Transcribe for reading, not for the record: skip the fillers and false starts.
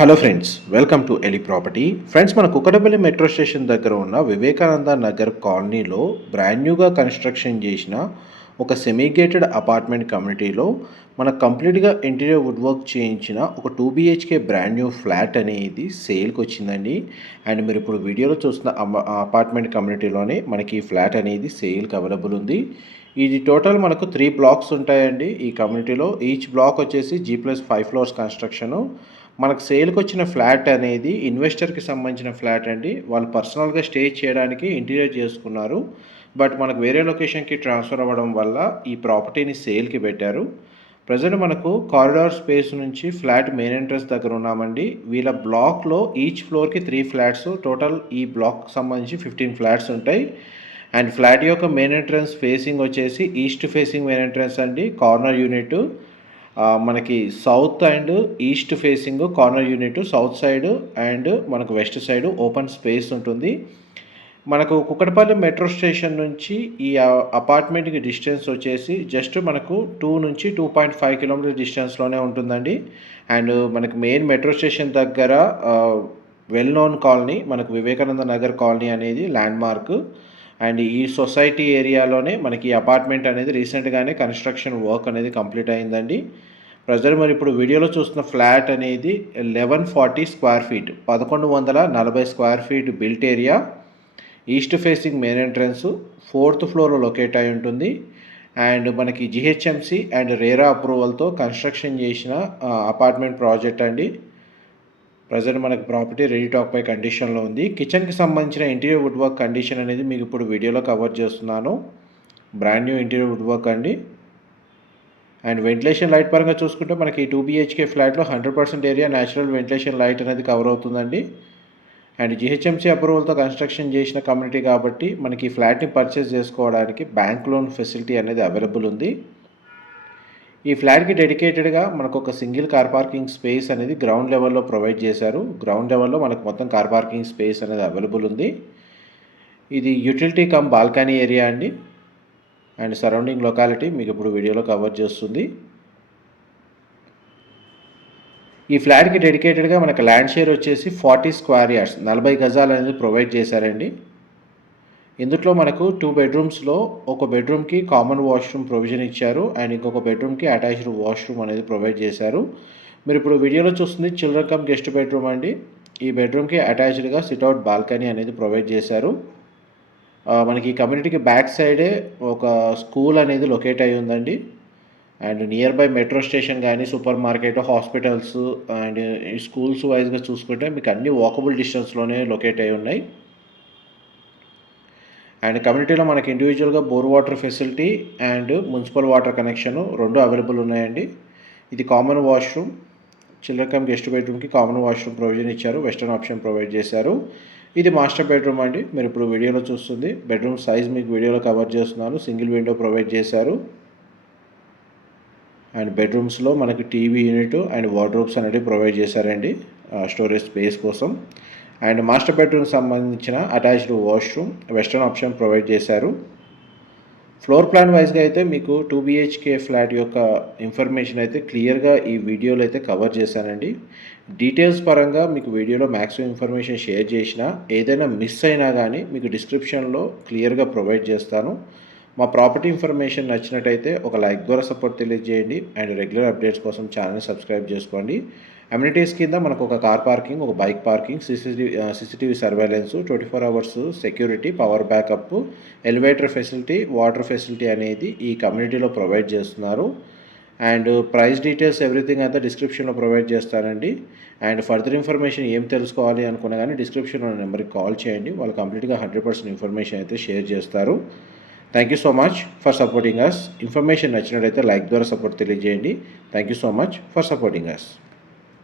Hello friends, welcome to Eli property. Friends, మన Kukatpally metro station దగ్గర ఉన్న వివేకానంద నగర్ కాలనీలో బ్రాండ్ న్యూగా కన్స్ట్రక్షన్ చేసిన ఒక సెమీ గేటెడ్ అపార్ట్మెంట్ కమ్యూనిటీలో మనకు కంప్లీట్గా ఇంటీరియర్ వుడ్ వర్క్ చేయించిన ఒక 2 BHK బ్రాండ్ న్యూ ఫ్లాట్ అనేది సేల్కి వచ్చిందండి. అండ్ మీరు ఇప్పుడు వీడియోలో చూస్తున్న అపార్ట్మెంట్ కమ్యూనిటీలోనే మనకి ఈ ఫ్లాట్ అనేది సేల్కి అవైలబుల్ ఉంది. ఇది టోటల్ మనకు 3 బ్లాక్స్ ఉంటాయండి. ఈ కమ్యూనిటీలో ఈచ్ బ్లాక్ వచ్చేసి G+5 ఫ్లోర్స్ కన్స్ట్రక్షను. మనకు సేల్కి వచ్చిన ఫ్లాట్ అనేది ఇన్వెస్టర్కి సంబంధించిన ఫ్లాట్ అండి. వాళ్ళు పర్సనల్గా స్టే చేయడానికి ఇంటీరియర్ చేసుకున్నారు. బట్ మనకు వేరే లొకేషన్కి ట్రాన్స్ఫర్ అవ్వడం వల్ల ఈ ప్రాపర్టీని సేల్కి పెట్టారు. ప్రజెంట్ మనకు కారిడార్ స్పేస్ నుంచి ఫ్లాట్ మెయిన్ ఎంట్రన్స్ దగ్గర ఉన్నామండి. వీళ్ళ బ్లాక్లో ఈచ్ ఫ్లోర్కి 3 ఫ్లాట్స్, టోటల్ ఈ బ్లాక్ సంబంధించి 15 ఫ్లాట్స్ ఉంటాయి. అండ్ ఫ్లాట్ యొక్క మెయిన్ ఎంట్రన్స్ ఫేసింగ్ వచ్చేసి ఈస్ట్ ఫేసింగ్ మెయిన్ ఎంట్రన్స్ అండి. కార్నర్ యూనిట్ మనకి south and east facing corner unit, south side and మనకు వెస్ట్ సైడ్ ఓపెన్ స్పేస్ ఉంటుంది. మనకు కుకట్పల్లి మెట్రో స్టేషన్ నుంచి ఈ అపార్ట్మెంట్కి డిస్టెన్స్ వచ్చేసి జస్ట్ మనకు 2 నుంచి 2.5 కిలోమీటర్ డిస్టెన్స్లోనే ఉంటుందండి. అండ్ మనకు మెయిన్ మెట్రో స్టేషన్ దగ్గర వెల్ నోన్ కాలనీ మనకు వివేకానంద నగర్ కాలనీ అనేది ల్యాండ్ మార్క్. అండ్ ఈ సొసైటీ ఏరియాలోనే మనకి అపార్ట్మెంట్ అనేది రీసెంట్గానే కన్స్ట్రక్షన్ వర్క్ అనేది కంప్లీట్ అయిందండి. ప్రజెంట్ మరి ఇప్పుడు వీడియోలో చూస్తున్న ఫ్లాట్ అనేది 1140 square feet, 1140 square feet built area, east facing main entrance, 4th ఫ్లోర్లో లొకేట్ అయి ఉంటుంది. అండ్ మనకి GHMC అండ్ రేరా అప్రూవల్తో కన్స్ట్రక్షన్ చేసిన అపార్ట్మెంట్ ప్రాజెక్ట్ అండి. ప్రజెంట్ మనకి ప్రాపర్టీ రెడీ టు ఆక్యుపై కండిషన్లో ఉంది. కిచెన్కి సంబంధించిన ఇంటీరియర్ వుడ్ వర్క్ కండిషన్ అనేది మీకు ఇప్పుడు వీడియోలో కవర్ చేస్తున్నాను. Brand new interior wood work అండి. అండ్ వెంటిలేషన్ లైట్ పరంగా చూసుకుంటే మనకి 2 BHK ఫ్లాట్లో 100% ఏరియా న్యాచురల్ వెంటిలేషన్ లైట్ అనేది కవర్ అవుతుందండి. అండ్ GHMC అప్రూవల్తో కన్స్ట్రక్షన్ చేసిన కమ్యూనిటీ కాబట్టి మనకి ఫ్లాట్ని పర్చేస్ చేసుకోవడానికి బ్యాంక్ లోన్ ఫెసిలిటీ అనేది అవైలబుల్ ఉంది. ఈ ఫ్లాట్కి డెడికేటెడ్గా మనకు ఒక సింగిల్ కార్ పార్కింగ్ స్పేస్ అనేది గ్రౌండ్ లెవెల్లో ప్రొవైడ్ చేశారు. గ్రౌండ్ లెవెల్లో మనకు మొత్తం కార్ పార్కింగ్ స్పేస్ అనేది అవైలబుల్ ఉంది. ఇది యూటిలిటీ కమ్ బాల్కనీ ఏరియా అండి. అండ్ సరౌండింగ్ లొకాలిటీ మీకు ఇప్పుడు వీడియోలో కవర్ చేస్తుంది. ఈ ఫ్లాట్కి డెడికేటెడ్గా మనకు ల్యాండ్ షేర్ వచ్చేసి 40 స్క్వేర్ యార్డ్స్, 40 గజాలు అనేది ప్రొవైడ్ చేశారండి. ఇందులో మనకు 2 బెడ్రూమ్స్లో ఒక బెడ్రూమ్కి కామన్ వాష్రూమ్ ప్రొవిజన్ ఇచ్చారు. అండ్ ఇంకొక బెడ్రూమ్కి అటాచ్డ్ వాష్రూమ్ అనేది ప్రొవైడ్ చేశారు. మీరు ఇప్పుడు వీడియోలో చూస్తుంది చిల్డ్రన్ కమ్ గెస్ట్ బెడ్రూమ్ అండి. ఈ బెడ్రూమ్కి అటాచ్డ్గా సిట్అవుట్ బాల్కనీ అనేది ప్రొవైడ్ చేశారు. మనకి ఈ కమ్యూనిటీకి బ్యాక్ సైడే ఒక స్కూల్ అనేది లొకేట్ అయి ఉందండి. And near by metro station కానీ సూపర్ మార్కెట్, హాస్పిటల్స్ అండ్ ఈ స్కూల్స్ వైజ్గా చూసుకుంటే మీకు అన్ని వాకబుల్ డిస్టెన్స్లోనే లొకేట్ అయి ఉన్నాయి. అండ్ కమ్యూనిటీలో మనకి ఇండివిజువల్గా bore water facility and municipal water connection 2 available ఉన్నాయండి. ఇది common washroom, children come guest బెడ్రూమ్కి కామన్ వాష్రూమ్ ప్రొవిజన్ ఇచ్చారు, వెస్టర్న్ ఆప్షన్ ప్రొవైడ్ చేశారు. ఇది మాస్టర్ బెడ్రూమ్ అండి. మీరు ఇప్పుడు వీడియోలో చూస్తుంది బెడ్రూమ్ సైజ్ మీకు వీడియోలో కవర్ చేస్తున్నాను. సింగిల్ విండో ప్రొవైడ్ చేశారు. అండ్ బెడ్రూమ్స్లో మనకి టీవీ యూనిట్ అండ్ వార్డ్రోబ్స్ అనేవి ప్రొవైడ్ చేశారండి స్టోరేజ్ స్పేస్ కోసం. అండ్ మాస్టర్ బెడ్రూమ్కి సంబంధించిన attached washroom, western option provide చేశారు. ఫ్లోర్ ప్లాన్ వైజ్గా అయితే మీకు 2 BHK ఫ్లాట్ యొక్క ఇన్ఫర్మేషన్ అయితే క్లియర్గా ఈ వీడియోలో అయితే కవర్ చేశానండి. డీటెయిల్స్ పరంగా మీకు వీడియోలో మ్యాక్సిమం ఇన్ఫర్మేషన్ షేర్ చేసినా ఏదైనా మిస్ అయినా కానీ మీకు డిస్క్రిప్షన్లో క్లియర్గా ప్రొవైడ్ చేస్తాను. మా ప్రాపర్టీ ఇన్ఫర్మేషన్ నచ్చినట్టయితే ఒక లైక్ ద్వారా సపోర్ట్ తెలియజేయండి. అండ్ రెగ్యులర్ అప్డేట్స్ కోసం ఛానల్ని సబ్స్క్రైబ్ చేసుకోండి. అమ్యూనిటీస్ కింద మనకు ఒక కార్ పార్కింగ్, ఒక bike parking, CCTV surveillance, 24 hours security, power backup, elevator facility, water facility అనేది ఈ కమ్యూనిటీలో ప్రొవైడ్ చేస్తున్నారు. అండ్ ప్రైస్ డీటెయిల్స్ ఎవ్రీథింగ్ అంతా డిస్క్రిప్షన్లో ప్రొవైడ్ చేస్తానండి. అండ్ ఫర్దర్ ఇన్ఫర్మేషన్ ఏం తెలుసుకోవాలి అనుకున్నా కానీ డిస్క్రిప్షన్లో నెంబర్కి కాల్ చేయండి. వాళ్ళు కంప్లీట్గా 100% ఇన్ఫర్మేషన్ అయితే షేర్ చేస్తారు. Thank you so much for supporting us. Information నచ్చినట్లయితే లైక్ ద్వారా సపోర్ట్ తెలియజేయండి. Thank you so much for supporting us.